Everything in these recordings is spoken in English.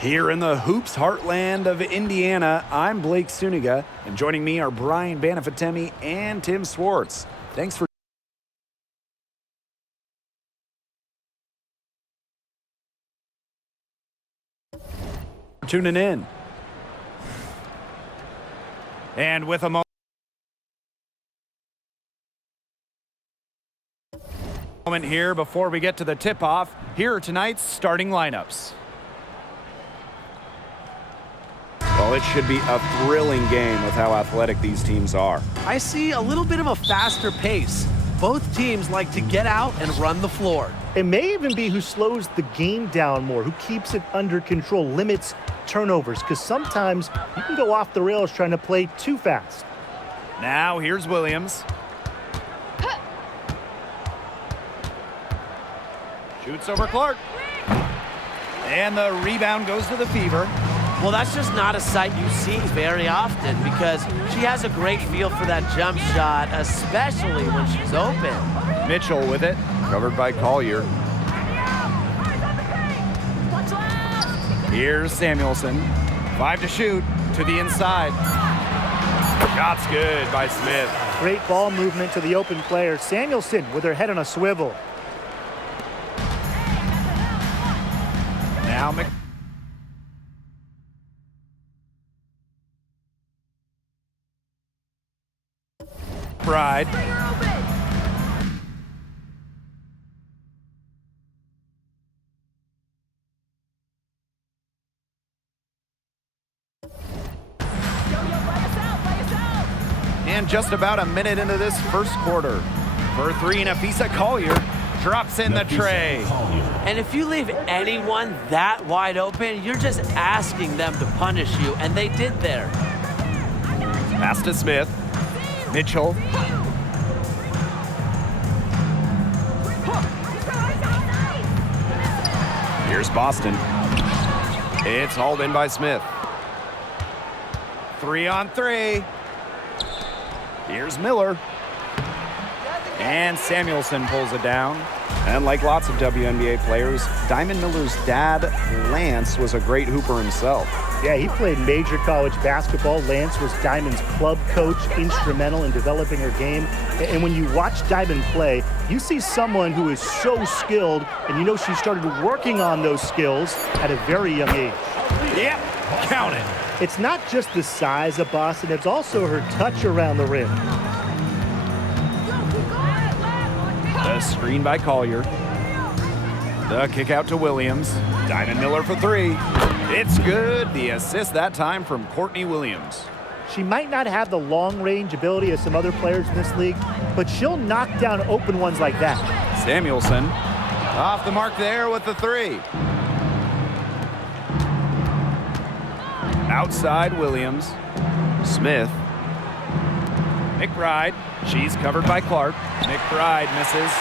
Here in the hoops heartland of Indiana, I'm Blake Suniga, and joining me are Brian Banafitemi and Tim Swartz. Thanks for tuning in. And with a moment here before we get to the tip-off, here are tonight's starting lineups. Well, it should be a thrilling game with how athletic these teams are. I see a little bit of a faster pace. Both teams like to get out and run the floor. It may even be who slows the game down more, who keeps it under control, limits turnovers, because sometimes you can go off the rails trying to play too fast. Now here's Williams. Shoots over Clark. And the rebound goes to the Fever. Well, that's just not a sight you see very often because she has a great feel for that jump shot, especially when she's open. Mitchell with it, covered by Collier. Here's Samuelson. 5 to shoot, to the inside. Shot's good by Smith. Great ball movement to the open player. Samuelson with her head on a swivel. Now McBride. And just about a minute into this first quarter. For three, Nafisa Collier drops in the tray. And if you leave anyone that wide open, you're just asking them to punish you, and they did there. Pass to Smith. Mitchell. Here's Boston. It's hauled in by Smith. 3-on-3. Here's Miller. And Samuelson pulls it down. And like lots of WNBA players, Diamond Miller's dad, Lance, was a great hooper himself. Yeah, he played major college basketball. Lance was Diamond's club coach, instrumental in developing her game. And when you watch Diamond play, you see someone who is so skilled, and you know she started working on those skills at a very young age. Yep, count it. It's not just the size of Boston, it's also her touch around the rim. The screen by Collier. The kick out to Williams. Diamond Miller for three. It's good. The assist that time from Courtney Williams. She might not have the long-range ability of some other players in this league, but she'll knock down open ones like that. Samuelson off the mark there with the three. Outside Williams. Smith. McBride. She's covered by Clark. McBride misses.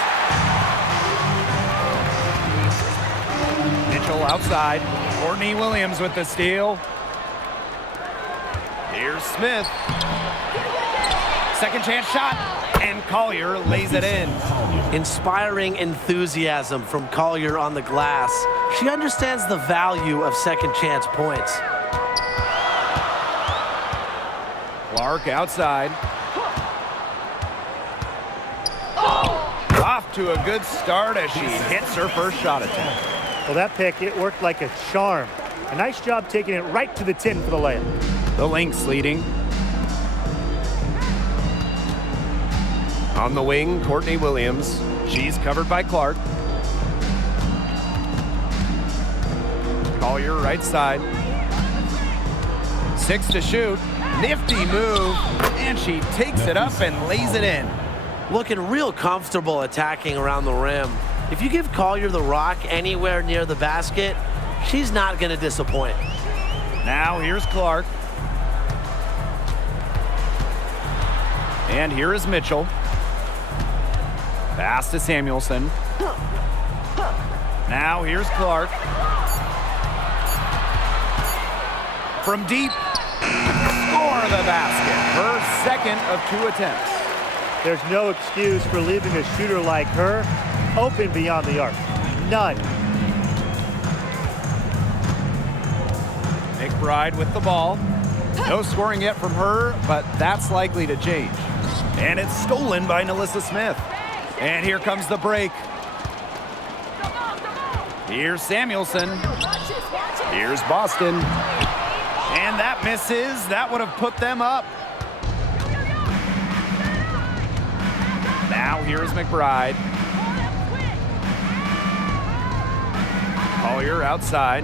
Mitchell outside. Courtney Williams with the steal. Here's Smith. Second chance shot. And Collier lays it in. Inspiring enthusiasm from Collier on the glass. She understands the value of second chance points. Clark outside. Off to a good start as she hits her first shot attempt. Well, that pick, it worked like a charm. A nice job taking it right to the tin for the layup. The Lynx leading. On the wing, Courtney Williams. She's covered by Clark. Collier right side. 6 to shoot. Nifty move. And she takes it up and lays it in. Looking real comfortable attacking around the rim. If you give Collier the rock anywhere near the basket, she's not going to disappoint. Now here's Clark. And here is Mitchell. Pass to Samuelson. Now here's Clark. From deep. Score the basket. Her second of 2 attempts. There's no excuse for leaving a shooter like her open beyond the arc. None. McBride with the ball. No scoring yet from her, but that's likely to change. And it's stolen by Nalissa Smith. And here comes the break. Here's Samuelson. Here's Boston. And that misses. That would have put them up. Now here's McBride. Collier outside.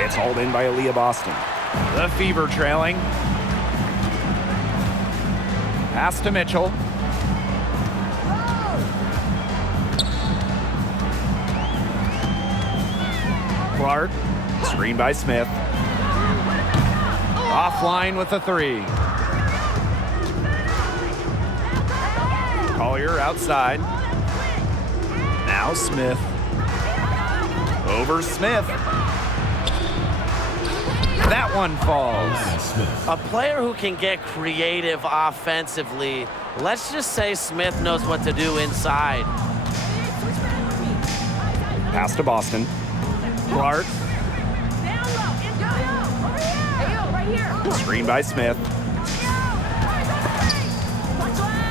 It's hauled in by Aaliyah Boston. The Fever trailing. Pass to Mitchell. Clark. Screen by Smith. Offline with the three. Collier outside. Now Smith. Over Smith. That one falls. A player who can get creative offensively. Let's just say Smith knows what to do inside. Pass to Boston. Clark. Screen by Smith.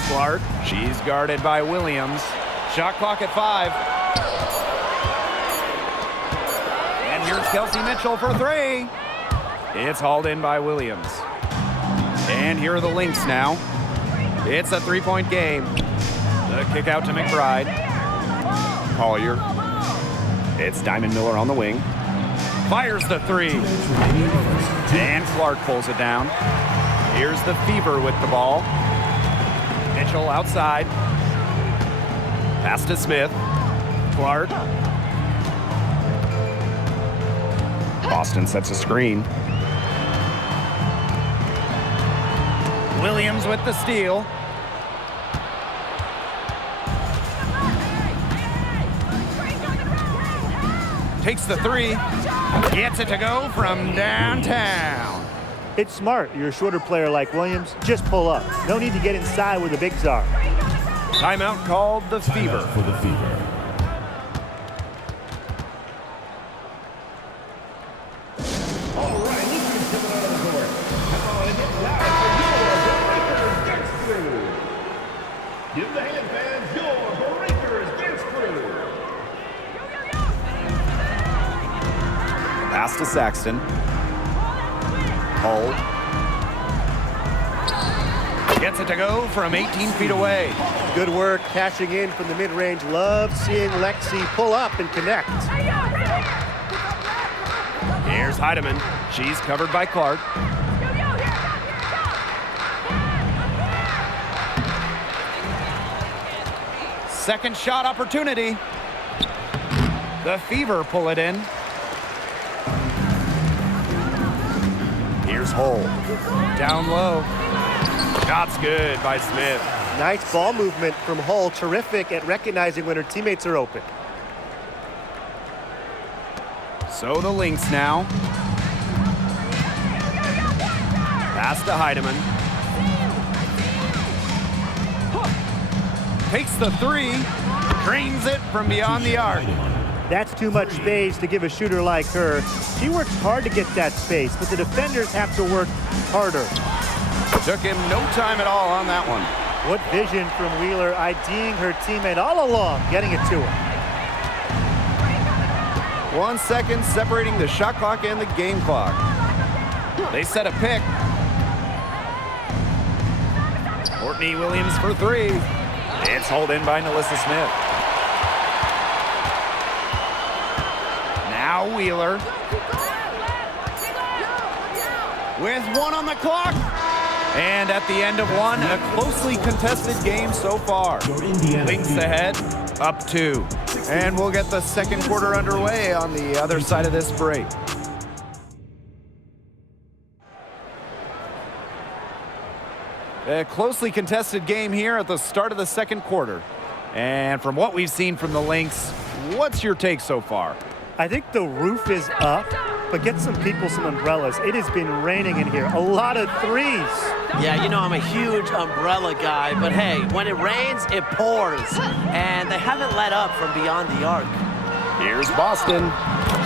Clark. She's guarded by Williams. Shot clock at 5. And here's Kelsey Mitchell for 3. It's hauled in by Williams. And here are the Lynx now. It's a 3-point game. The kick out to McBride. Collier. It's Diamond Miller on the wing. Fires the 3. And Clark pulls it down. Here's the Fever with the ball. Mitchell outside. Pass to Smith. Clark. Boston sets a screen. Williams with the steal. Takes the 3. Gets it to go from downtown. It's smart. You're a shorter player like Williams. Just pull up. No need to get inside where the bigs are. Timeout called the Fever. For the Fever. All right, Lynx coming out of the court. Come on and get loud for your Breakers Dance Crew. Give the hand fans your Breakers Dance Crew. Pass to Saxton. Hull. Gets it to go from 18 feet away. Good work cashing in from the mid-range. Love seeing Lexi pull up and connect. Here's Heidemann. She's covered by Clark. Second shot opportunity. The Fever pull it in. Here's Hull. Down low. Shot's good by Smith. Nice ball movement from Hull. Terrific at recognizing when her teammates are open. So the Lynx now. Pass to Heidemann. Takes the 3. Drains it from beyond the arc. That's too much space to give a shooter like her. She works hard to get that space, but the defenders have to work harder. Took him no time at all on that one. What vision from Wheeler, IDing her teammate all along, getting it to her. 1 second separating the shot clock and the game clock. They set a pick. Courtney Williams for 3. It's hauled in by Nalissa Smith. Now Wheeler. With 1 on the clock. And at the end of 1, a closely contested game so far. Lynx ahead, up 2. And we'll get the second quarter underway on the other side of this break. A closely contested game here at the start of the second quarter. And from what we've seen from the Lynx, what's your take so far? I think the roof is up. but get some people some umbrellas. It has been raining in here. A lot of threes. Yeah, you know I'm a huge umbrella guy, but hey, when it rains, it pours. And they haven't let up from beyond the arc. Here's Boston.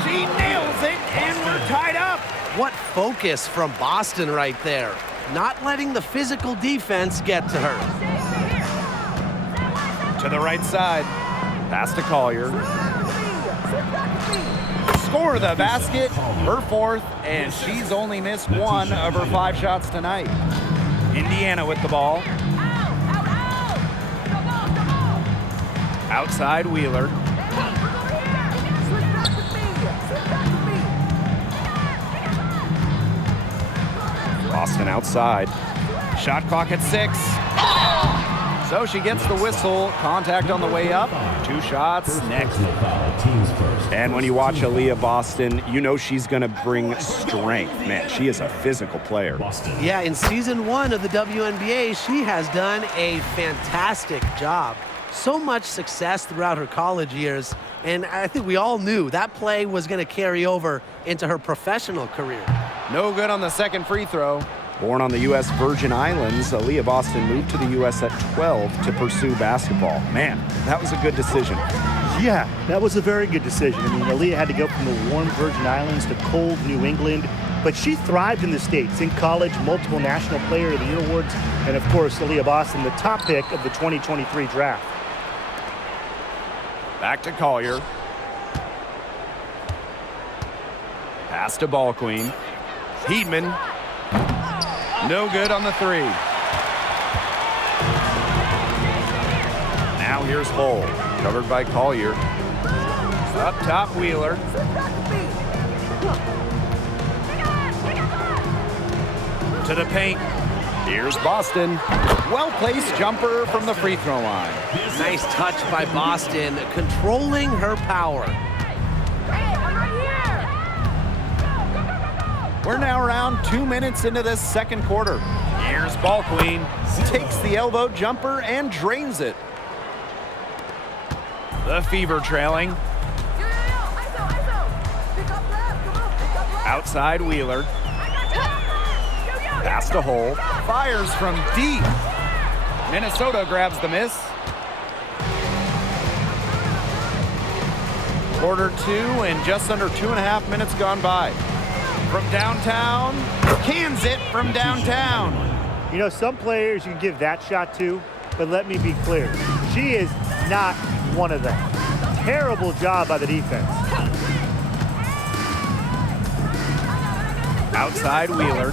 She nails it, and we're tied up. What focus from Boston right there. Not letting the physical defense get to her. To the right side. Pass to Collier. Score the basket, her fourth, and she's only missed one of her 5 shots tonight. Indiana with the ball. Outside Wheeler. Boston outside. Shot clock at 6. So she gets the whistle. Contact on the way up. 2 shots next. And when you watch Aaliyah Boston, you know she's going to bring strength. Man, she is a physical player. Yeah, in season 1 of the WNBA, she has done a fantastic job. So much success throughout her college years, and I think we all knew that play was going to carry over into her professional career. No good on the second free throw. Born on the U.S. Virgin Islands, Aaliyah Boston moved to the U.S. at 12 to pursue basketball. Man, that was a good decision. Yeah, that was a very good decision. I mean, Aaliyah had to go from the warm Virgin Islands to cold New England, but she thrived in the States. In college, multiple National Player of the Year awards, and of course, Aaliyah Boston, the top pick of the 2023 draft. Back to Collier. Pass to Ball Queen. Heedman. No good on the 3. Now here's Hull. Covered by Collier. Up top, Wheeler. To the paint. Here's Boston. Well-placed jumper from the free throw line. Nice touch by Boston, controlling her power. We're now around 2 minutes into this second quarter. Here's Ball Queen. Takes the elbow jumper and drains it. The Fever trailing. Outside Wheeler. Pass to Hull. Fires from deep. Minnesota grabs the miss. Quarter 2 and just under 2.5 minutes gone by. From downtown, cans it from downtown. You know, some players you can give that shot to, but let me be clear. She is not one of them. Terrible job by the defense. Outside Wheeler.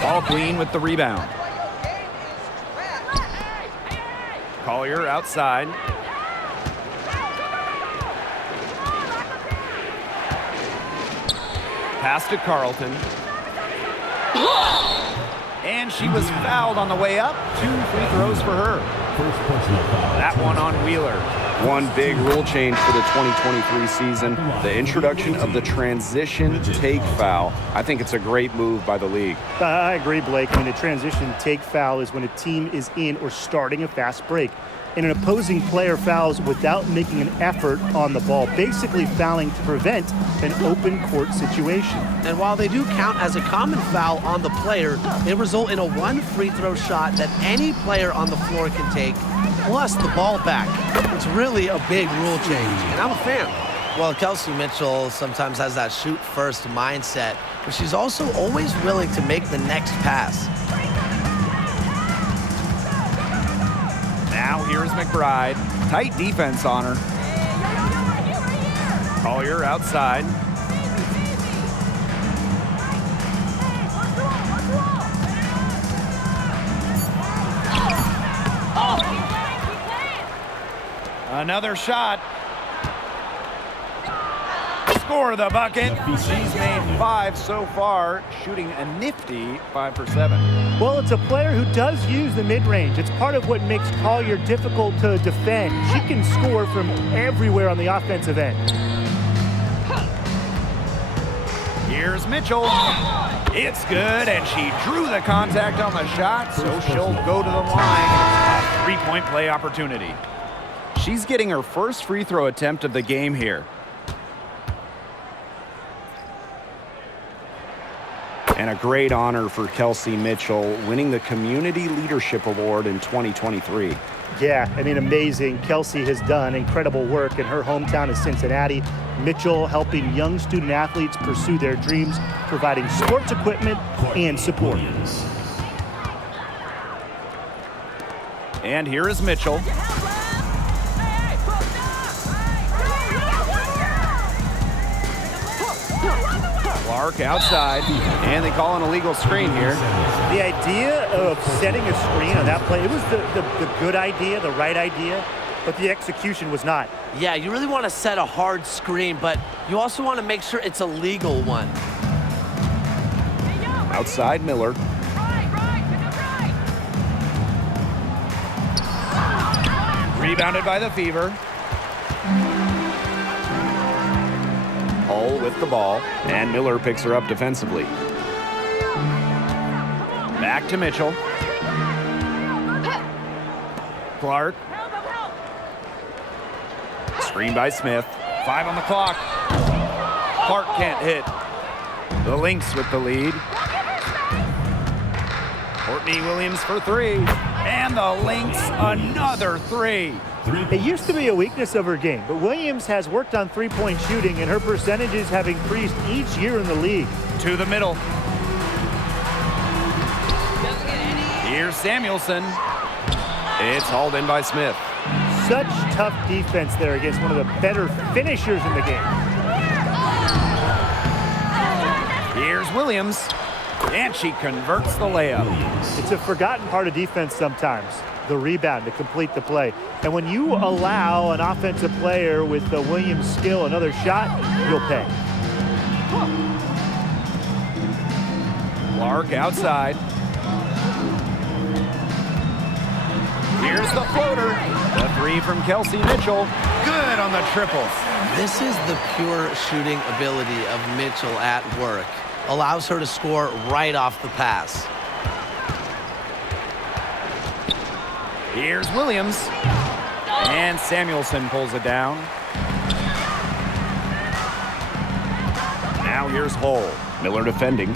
Ball Queen with the rebound. Collier outside. Pass to Carlton. And she was fouled on the way up. 2 free throws for her. That one on Wheeler. One big rule change for the 2023 season, the introduction of the transition take foul. I think it's a great move by the league. I agree, Blake. I mean, a transition take foul is when a team is in or starting a fast break, and an opposing player fouls without making an effort on the ball, basically fouling to prevent an open court situation. And while they do count as a common foul on the player, they result in a 1 free throw shot that any player on the floor can take, plus the ball back. It's really a big rule change, and I'm a fan. Well, Kelsey Mitchell sometimes has that shoot-first mindset, but she's also always willing to make the next pass. Now here's McBride. Tight defense on her. Collier outside. Another shot. Score the bucket. She's made 5 so far, shooting a nifty 5 for 7. Well, it's a player who does use the mid-range. It's part of what makes Collier difficult to defend. She can score from everywhere on the offensive end. Here's Mitchell. It's good, and she drew the contact on the shot, so she'll go to the line. A 3-point play opportunity. She's getting her first free throw attempt of the game here. And a great honor for Kelsey Mitchell, winning the Community Leadership Award in 2023. Yeah, I mean, amazing. Kelsey has done incredible work in her hometown of Cincinnati. Mitchell helping young student athletes pursue their dreams, providing sports equipment and support. And here is Mitchell. Clark outside, and they call an illegal screen here. The idea of setting a screen on that play, it was the good idea, the right idea, but the execution was not. Yeah, you really want to set a hard screen, but you also want to make sure it's a legal one. Outside Miller. Rebounded by the Fever. Hull with the ball, and Miller picks her up defensively. Back to Mitchell. Clark. Screen by Smith. 5 on the clock. Clark can't hit. The Lynx with the lead. Courtney Williams for 3. And the Lynx another 3. It used to be a weakness of her game, but Williams has worked on three-point shooting, and her percentages have increased each year in the league. To the middle. Here's Samuelson. It's hauled in by Smith. Such tough defense there against one of the better finishers in the game. Here's Williams. And she converts the layup. It's a forgotten part of defense sometimes, the rebound to complete the play. And when you allow an offensive player with the Williams skill another shot, you'll pay. Clark outside. Here's the floater. The 3 from Kelsey Mitchell. Good on the triple. This is the pure shooting ability of Mitchell at work. Allows her to score right off the pass. Here's Williams. And Samuelson pulls it down. Now here's Hull. Miller defending.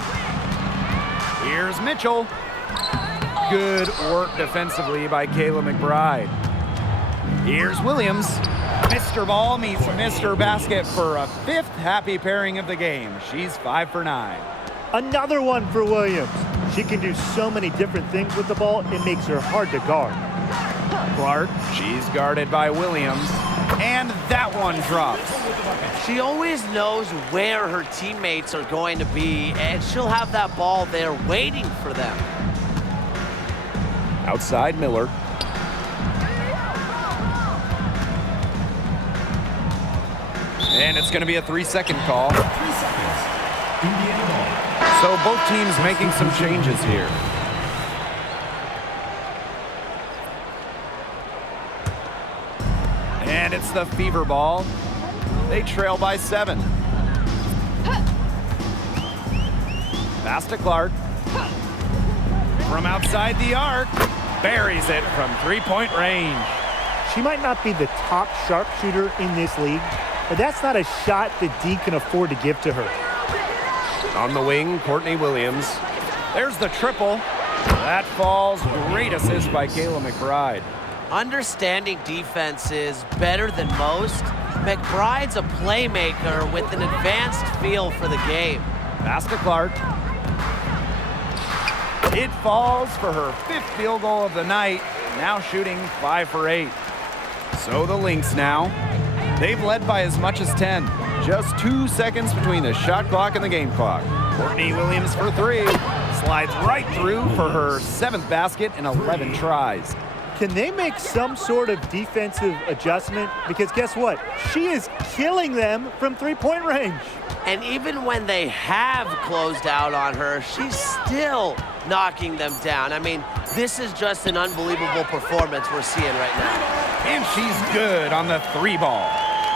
Here's Mitchell. Good work defensively by Kayla McBride. Here's Williams. Mr. Ball meets Mr. Basket for a 5th happy pairing of the game. She's 5 for 9. Another one for Williams. She can do so many different things with the ball, it makes her hard to guard. Clark, she's guarded by Williams, and that one drops. She always knows where her teammates are going to be, and she'll have that ball there waiting for them. Outside Miller. And it's going to be a 3-second call. 3 seconds. Indiana ball. So both teams making some changes here. And it's the Fever ball. They trail by 7. Pass to Clark. From outside the arc. Buries it from 3-point range. She might not be the top sharpshooter in this league, but that's not a shot that D can afford to give to her. On the wing, Courtney Williams. There's the triple. That falls. Great assist by Kayla McBride. Understanding defense is better than most. McBride's a playmaker with an advanced feel for the game. Pass to Clark. It falls for her 5th field goal of the night. Now shooting 5 for 8. So the Lynx now. They've led by as much as 10. Just 2 seconds between the shot clock and the game clock. Courtney Williams for 3. Slides right through for her 7th basket in 11 tries. Can they make some sort of defensive adjustment? Because guess what? She is killing them from 3-point range. And even when they have closed out on her, she's still knocking them down. I mean, this is just an unbelievable performance we're seeing right now. And she's good on the 3 ball.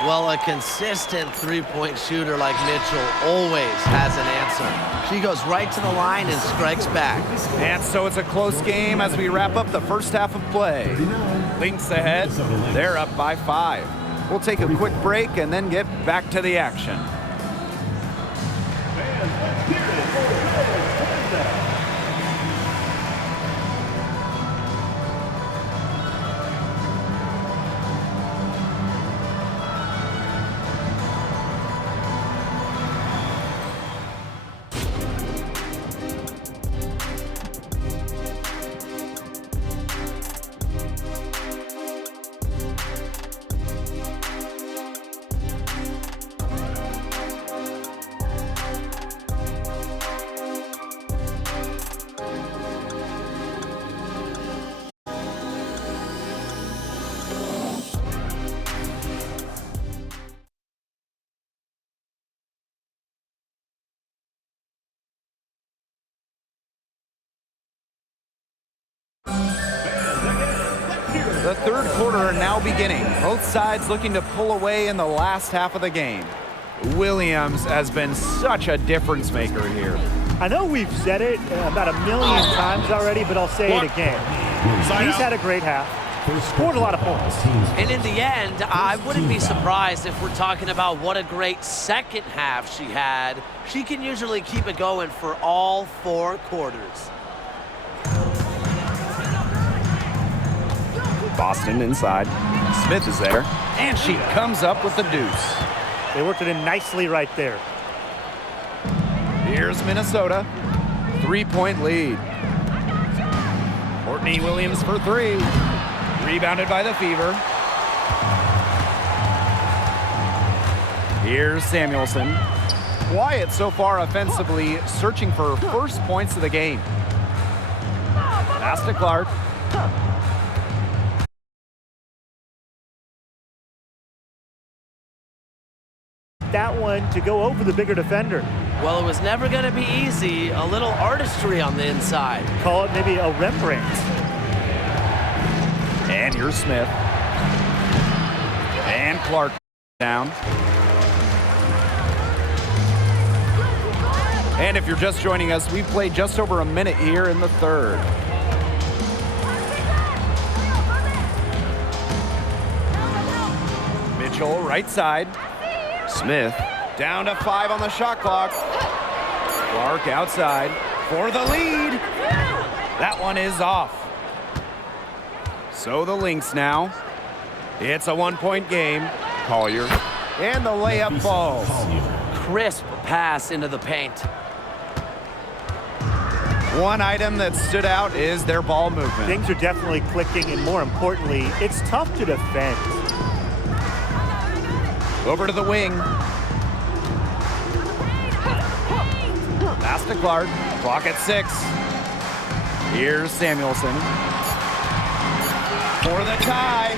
Well, a consistent 3-point shooter like Mitchell always has an answer. She goes right to the line and strikes back. And so it's a close game as we wrap up the first half of play. Lynx ahead. They're up by 5. We'll take a quick break and then get back to the action. Fans, let's hear it for the college touchdown. The third quarter now beginning. Both sides looking to pull away in the last half of the game. Williams has been such a difference maker here. I know we've said it about 1,000,000 times already, but I'll say it again. He's had a great half. Scored a lot of points. And in the end, I wouldn't be surprised if we're talking about what a great second half she had. She can usually keep it going for all 4 quarters. Boston inside. Smith is there. And she comes up with the deuce. They worked it in nicely right there. Here's Minnesota. 3-point lead. Courtney Williams for 3. Rebounded by the Fever. Here's Samuelson. Quiet so far offensively, searching for first points of the game. Pass to Clark. That one to go over the bigger defender. Well, it was never going to be easy. A little artistry on the inside. Call it maybe a Rembrandt. And here's Smith. And Clark down. And if you're just joining us, we've played just over a minute here in the third. Mitchell, right side. Smith down to 5 on the shot clock. Clark outside for the lead. That one is off. So the Lynx now. It's a 1-point game. Collier. And the layup falls. Crisp pass into the paint. One item that stood out is their ball movement. Things are definitely clicking, and more importantly, it's tough to defend. Over to the wing. Pass to Clark. Clock at 6. Here's Samuelson. For the tie.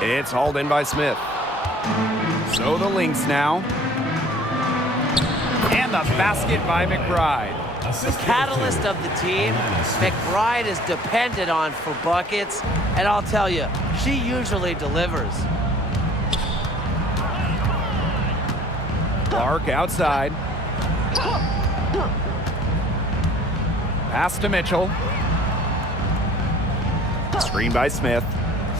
It's hauled in by Smith. So the Lynx now. And the basket by McBride. The catalyst of the team, McBride is depended on for buckets, and I'll tell you, she usually delivers. Clark outside. Pass to Mitchell. Screen by Smith.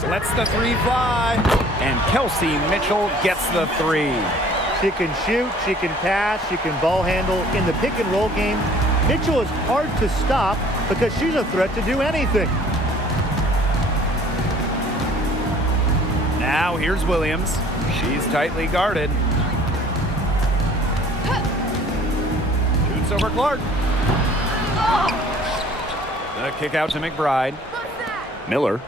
Lets the 3 fly. And Kelsey Mitchell gets the 3. She can shoot, she can pass, she can ball handle. In the pick and roll game, Mitchell is hard to stop because she's a threat to do anything. Now here's Williams. She's tightly guarded. Shoots over Clark. The kick out to McBride. Miller.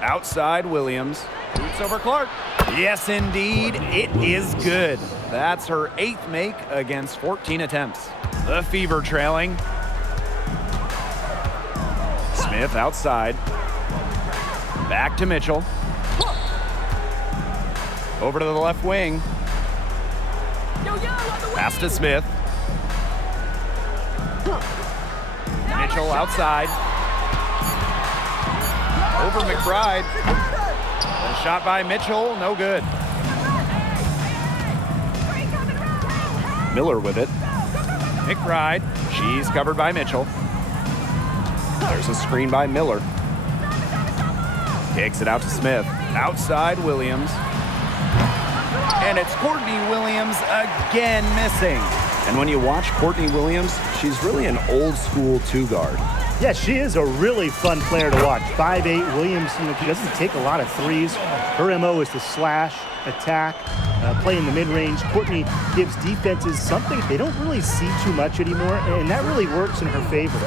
Outside Williams. Shoots over Clark. Yes, indeed. It is good. That's her 8th make against 14 attempts. The Fever trailing. Smith outside. Back to Mitchell. Over to the left wing. Pass to Smith. Mitchell outside. Over McBride. A shot by Mitchell, no good. Miller with it. McBride, she's covered by Mitchell. There's a screen by Miller. Kicks it out to Smith. Outside Williams. And it's Courtney Williams again missing. And when you watch Courtney Williams, she's really an old school two-guard. Yeah, she is a really fun player to watch. 5'8", Williams, she doesn't take a lot of threes. Her MO is to slash, attack, play in the mid-range. Courtney gives defenses something they don't really see too much anymore, and that really works in her favor.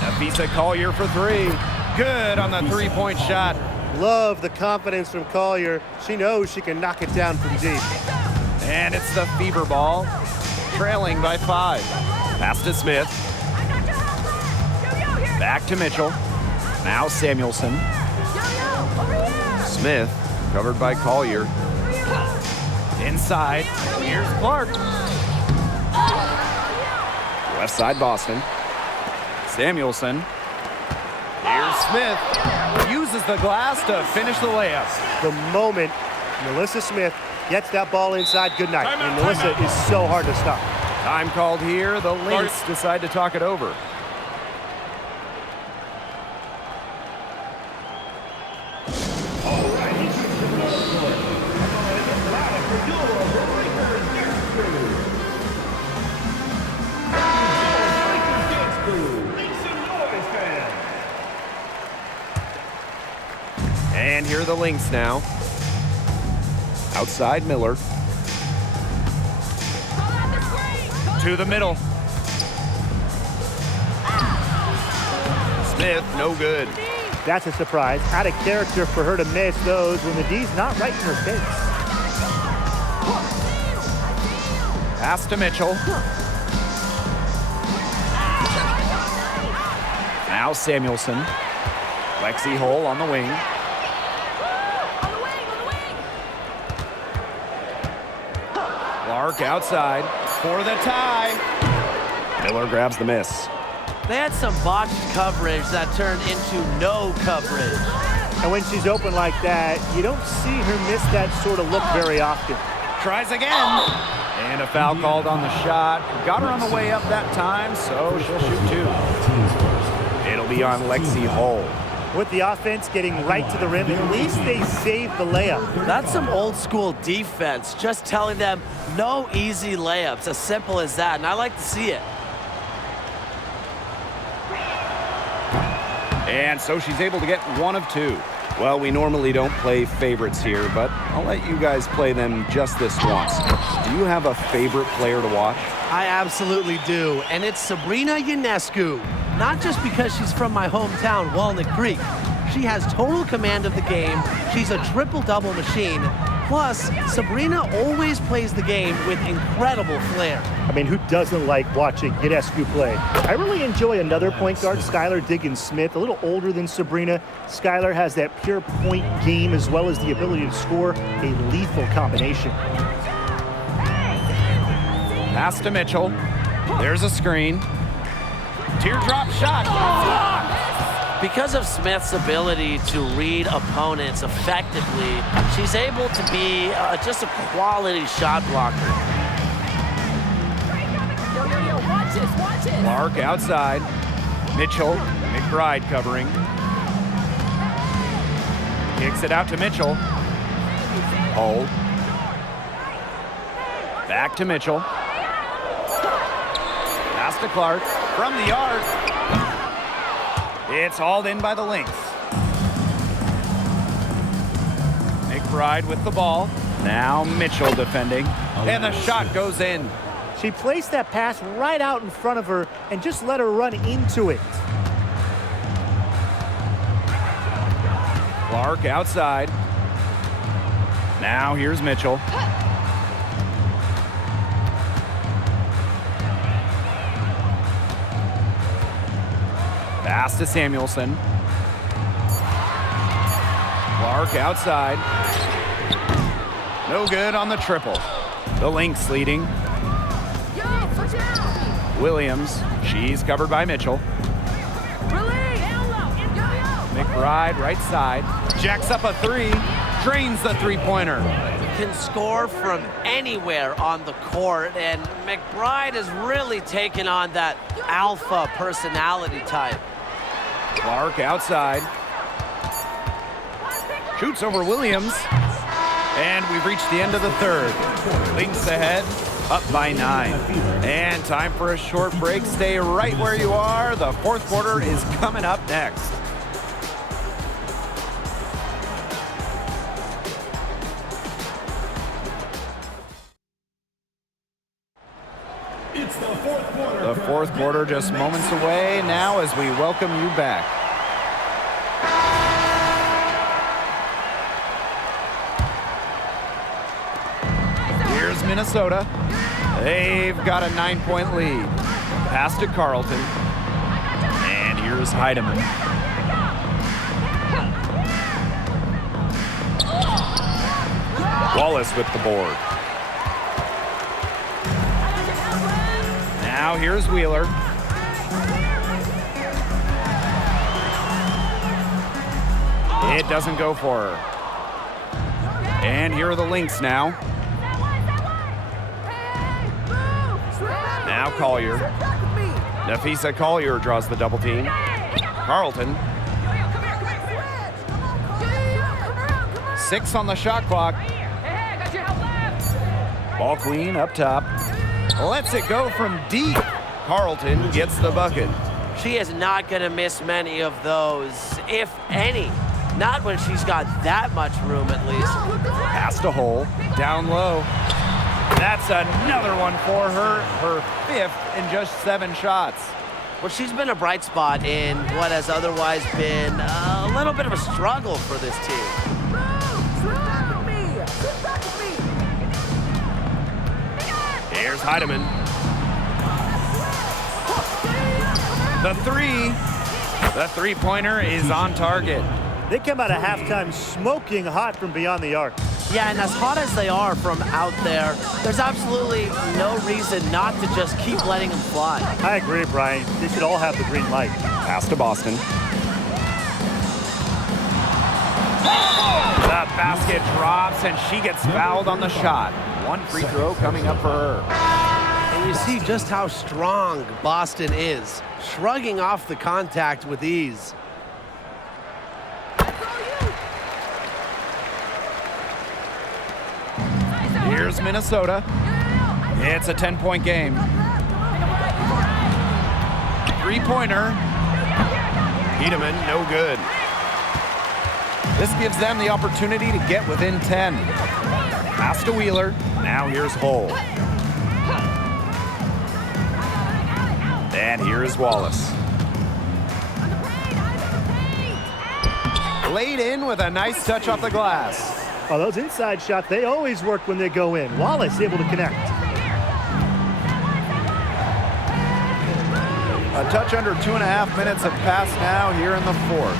Nafisa Collier for three. Good on the three-point shot. Love the confidence from Collier. She knows she can knock it down from deep. And it's the fever ball, trailing by 5. Pass to Smith. Back to Mitchell. Now Samuelson. Smith, covered by Collier. Inside, here's Clark. Left side Boston. Samuelson. Here's Smith. Uses the glass to finish the layup. The moment Melissa Smith gets that ball inside, good night. And Melissa is so hard to stop. Time called here. The Lynx decide to talk it over. And here are the Lynx now. Outside Miller. To the middle. Smith, no good. That's a surprise. Out of character for her to miss those when the D's not right in her face. Pass to Mitchell. Now Samuelson. Lexi Hull on the wing. Clark outside for the tie. Miller grabs the miss. They had some botched coverage that turned into no coverage. And when she's open like that, you don't see her miss that sort of look very often. Tries again. And a foul called on the shot. Got her on the way up that time, so she'll shoot 2. It'll be on Lexi Hull. With the offense getting right to the rim, at least they saved the layup. That's some old school defense, just telling them no easy layups, as simple as that, and I like to see it. And so she's able to get 1 of 2. Well, we normally don't play favorites here, but I'll let you guys play them just this once. Do you have a favorite player to watch? I absolutely do, and it's Sabrina Ionescu. Not just because she's from my hometown, Walnut Creek. She has total command of the game. She's a triple-double machine. Plus, Sabrina always plays the game with incredible flair. I mean, who doesn't like watching Ionescu play? I really enjoy another point guard, Skylar Diggins-Smith, a little older than Sabrina. Skylar has that pure point game as well as the ability to score a lethal combination. Pass to Mitchell. There's a screen. Teardrop shot. Because of Smith's ability to read opponents effectively, she's able to be just a quality shot blocker. Watch it. Clark outside. Mitchell. McBride covering. Kicks it out to Mitchell. Hull. Back to Mitchell. Pass to Clark. From the arc. It's hauled in by the Lynx. McBride with the ball. Now Mitchell defending. And the shot goes in. She placed that pass right out in front of her and just let her run into it. Clark outside. Now here's Mitchell. Pass to Samuelson. Clark outside. No good on the triple. The Lynx leading. Williams. She's covered by Mitchell. McBride right side. Jacks up a 3. Drains the three-pointer. Can score from anywhere on the court, and McBride has really taken on that alpha personality type. Clark outside. Shoots over Williams. And we've reached the end of the third. Lynx ahead, up by 9. And time for a short break. Stay right where you are. The fourth quarter is coming up next. It's the fourth quarter. The fourth quarter just moments away now as we welcome you back. Here's Minnesota. They've got a 9-point lead. Pass to Carlton. And here's Heidemann. Wallace with the board. Now here's Wheeler. It doesn't go for her. And here are the Lynx now. Now Collier. Nafisa Collier draws the double team. Carlton. 6 on the shot clock. Ball queen up top. Lets it go from deep. Carlton gets the bucket. She is not going to miss many of those, if any. Not when she's got that much room, at least. Pass to Hole. Down low. That's another one for her. Her 5th in just 7 shots. Well, she's been a bright spot in what has otherwise been a little bit of a struggle for this team. Here's Heidemann. The 3. The three-pointer is on target. They come out of halftime smoking hot from beyond the arc. Yeah, and as hot as they are from out there, there's absolutely no reason not to just keep letting them fly. I agree, Brian. They should all have the green light. Pass to Boston. The basket drops, and she gets fouled on the shot. 1 free throw coming up for her. And you see just how strong Boston is, shrugging off the contact with ease. Here's Minnesota. It's a 10-point game. Three-pointer. Heidemann, no good. This gives them the opportunity to get within 10. Pass to Wheeler. Now here's Hole. And here is Wallace. Laid in with a nice touch off the glass. Oh, those inside shots, they always work when they go in. Wallace able to connect. A touch under 2.5 minutes have passed now here in the fourth.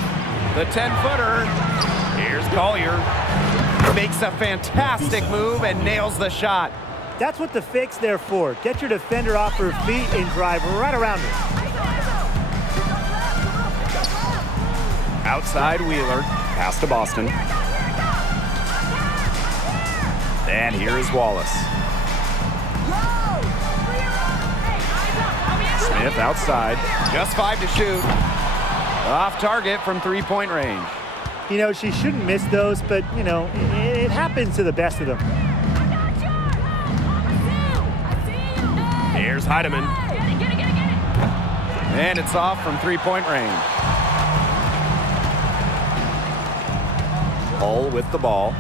The 10-footer. Here's Collier. Makes a fantastic move and nails the shot. That's what the fake's there for. Get your defender off her feet and drive right around her. Outside Wheeler. Pass to Boston. And here is Wallace. Smith outside. Just 5 to shoot. Off target from 3-point range. You know, she shouldn't miss those, but, you know, it happens to the best of them. Here's Heidemann. And it's off from 3-point range. Hull with the ball.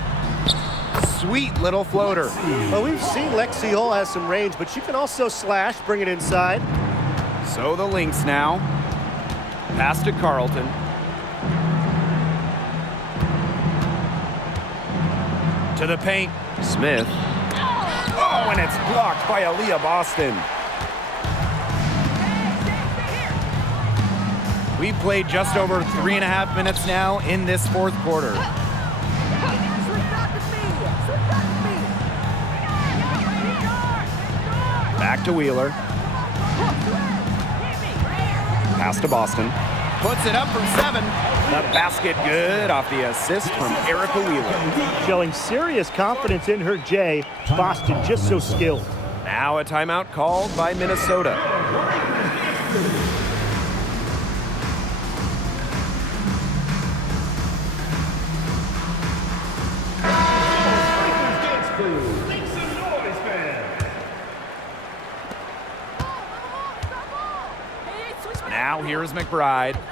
Sweet little floater. Well, we've seen Lexi Hull has some range, but she can also slash, bring it inside. So the Lynx now. Pass to Carlton. To the paint. Smith. Oh, and it's blocked by Aaliyah Boston. We've played just over 3.5 minutes now in this fourth quarter. Back to Wheeler. Pass to Boston. Puts it up from 7. The basket good off the assist from Erica Wheeler. Showing serious confidence in her J. Boston just so skilled. Now a timeout called by Minnesota. Now here's McBride. Down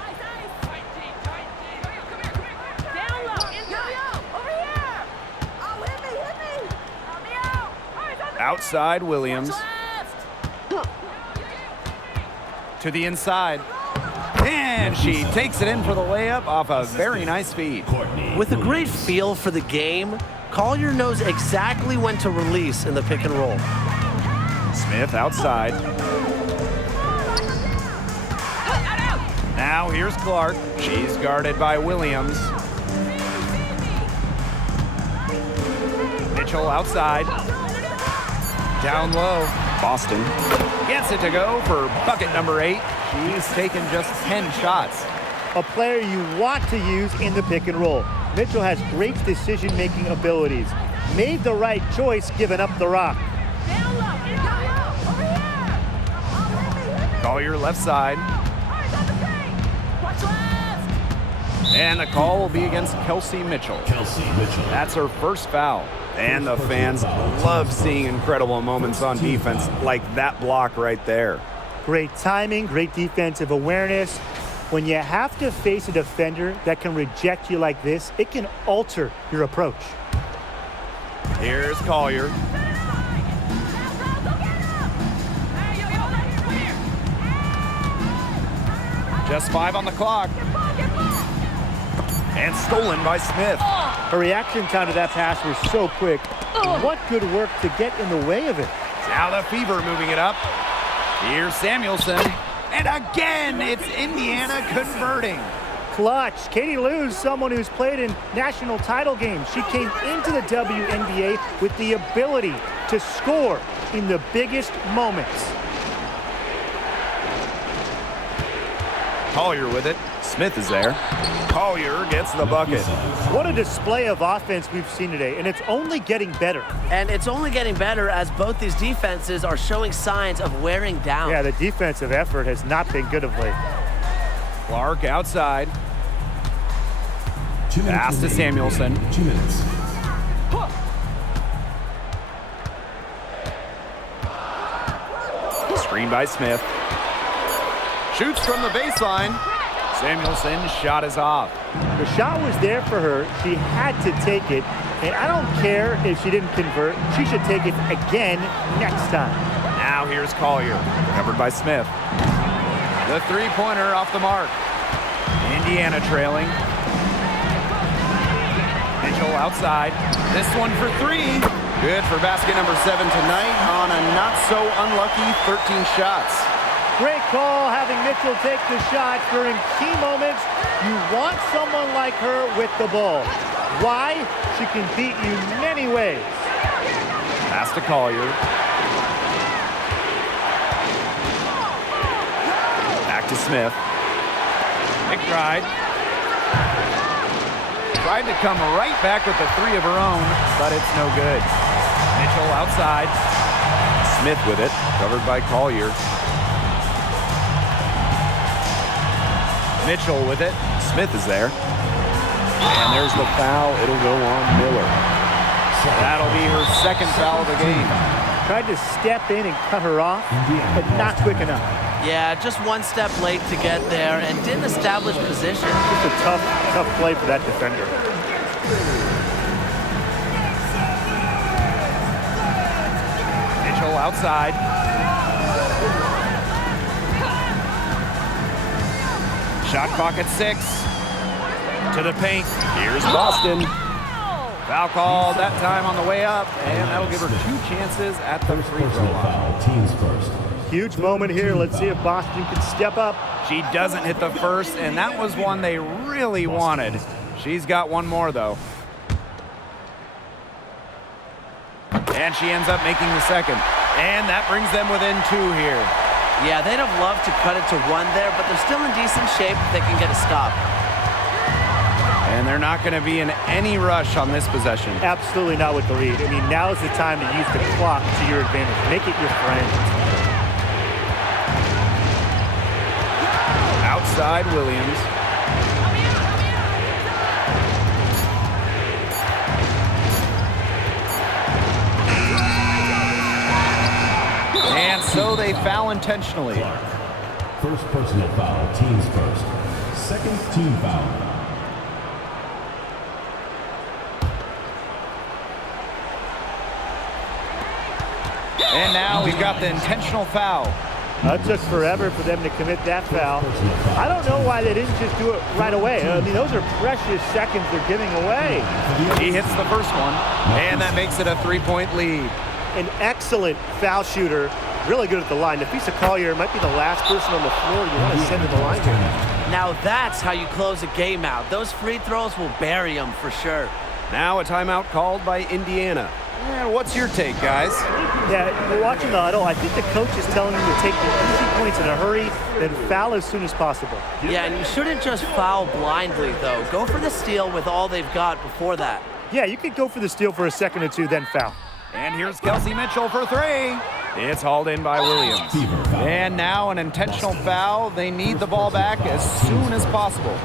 low. Over here. Oh, hit me. Help me out. All right, Outside Williams. left. To the inside. And she takes it in for the layup off a very nice feed. With a great feel for the game, Collier knows exactly when to release in the pick and roll. Smith outside. Now here's Clark. She's guarded by Williams. Mitchell outside. Down low. Boston gets it to go for bucket number 8. She's taken just 10 shots. A player you want to use in the pick and roll. Mitchell has great decision-making abilities. Made the right choice giving up the rock. Down low. Over here. Oh, hit me. Collier left side. All right, on the paint. Watch left. And the call will be against Kelsey Mitchell. That's her first foul. And the fans love seeing incredible moments on defense like that block right there. Great timing, great defensive awareness. When you have to face a defender that can reject you like this, it can alter your approach. Here's Collier. Just 5 on the clock. And stolen by Smith. Her reaction time to that pass was so quick. What good work to get in the way of it. Now the Fever moving it up. Here's Samuelson. And again, it's Indiana converting. Clutch. Katie Lou's someone who's played in national title games. She came into the WNBA with the ability to score in the biggest moments. Collier with it. Smith is there. Collier gets the bucket. What a display of offense we've seen today, and it's only getting better. And it's only getting better as both these defenses are showing signs of wearing down. Yeah, the defensive effort has not been good of late. Clark outside. Pass to Samuelson. 2 minutes. Screen by Smith. Shoots from the baseline. Samuelson's shot is off. The shot was there for her. She had to take it. And I don't care if she didn't convert. She should take it again next time. Now here's Collier. Covered by Smith. The three-pointer off the mark. Indiana trailing. Mitchell outside. This one for 3. Good for basket number 7 tonight on a not-so-unlucky 13 shots. Great call having Mitchell take the shot during key moments. You want someone like her with the ball. Why? She can beat you many ways. Pass to Collier. Back to Smith. McBride. Tried to come right back with the 3 of her own, but it's no good. Mitchell outside. Smith with it, covered by Collier. Mitchell with it. Smith is there. And there's the foul. It'll go on Miller. That'll be her second foul of the game. Tried to step in and cut her off, but not quick enough. Yeah, just one step late to get there and didn't establish position. Just a tough play for that defender. Mitchell outside. Shot clock at 6. To the paint. Here's Boston. Foul called that time on the way up, and that'll give her 2 chances at the free throw line. Teams first. Huge moment here. Let's see if Boston can step up. She doesn't hit the first, and that was one they really wanted. She's got one more, though. And she ends up making the second. And that brings them within 2 here. Yeah, they'd have loved to cut it to 1 there, but they're still in decent shape if they can get a stop. And they're not going to be in any rush on this possession. Absolutely not with the lead. I mean, now is the time to use the clock to your advantage. Make it your friend. Outside Williams. And so they foul intentionally. First personal foul, teams first. Second team foul. And now we've got the intentional foul. It took forever for them to commit that foul. I don't know why they didn't just do it right away. I mean, those are precious seconds they're giving away. He hits the first one, and that makes it a 3-point lead. An excellent foul shooter. Really good at the line. Nafisa Collier might be the last person on the floor you want to send to the line here. Now that's how you close a game out. Those free throws will bury them for sure. Now a timeout called by Indiana. What's your take, guys? Yeah, we're watching the huddle. I think the coach is telling them to take the easy points in a hurry, then foul as soon as possible. Yeah, and you shouldn't just foul blindly, though. Go for the steal with all they've got before that. Yeah, you could go for the steal for a second or two, then foul. And here's Kelsey Mitchell for three. It's hauled in by Williams. And now an intentional foul. They need the ball back as soon as possible.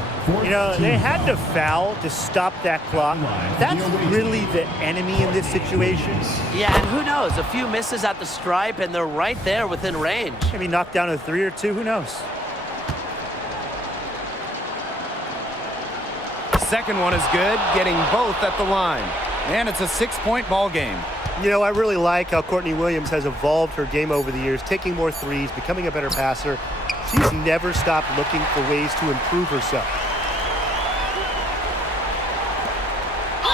You know, they had to foul to stop that clock. That's really the enemy in this situation. Yeah, and who knows? A few misses at the stripe, and they're right there within range. Maybe knock down a three or two, who knows? Second one is good, getting both at the line. And it's a 6-point ball game. You know, I really like how Courtney Williams has evolved her game over the years, taking more threes, becoming a better passer. She's never stopped looking for ways to improve herself.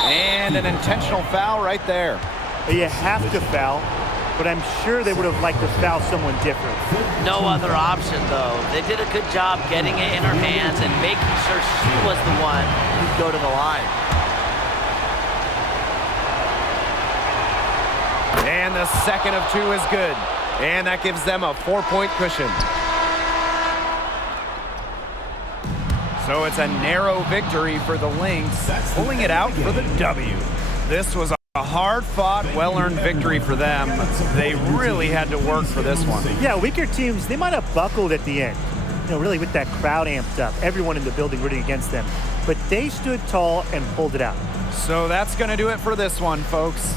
And an intentional foul right there. You have to foul, but I'm sure they would have liked to foul someone different. No other option, though. They did a good job getting it in her hands and making sure she was the one who'd go to the line. And the second of two is good. And that gives them a 4-point cushion. So it's a narrow victory for the Lynx, pulling it out for the W. This was a hard-fought, well-earned victory for them. They really had to work for this one. Yeah, weaker teams, they might have buckled at the end. You know, really with that crowd amped up, everyone in the building rooting against them. But they stood tall and pulled it out. So that's going to do it for this one, folks.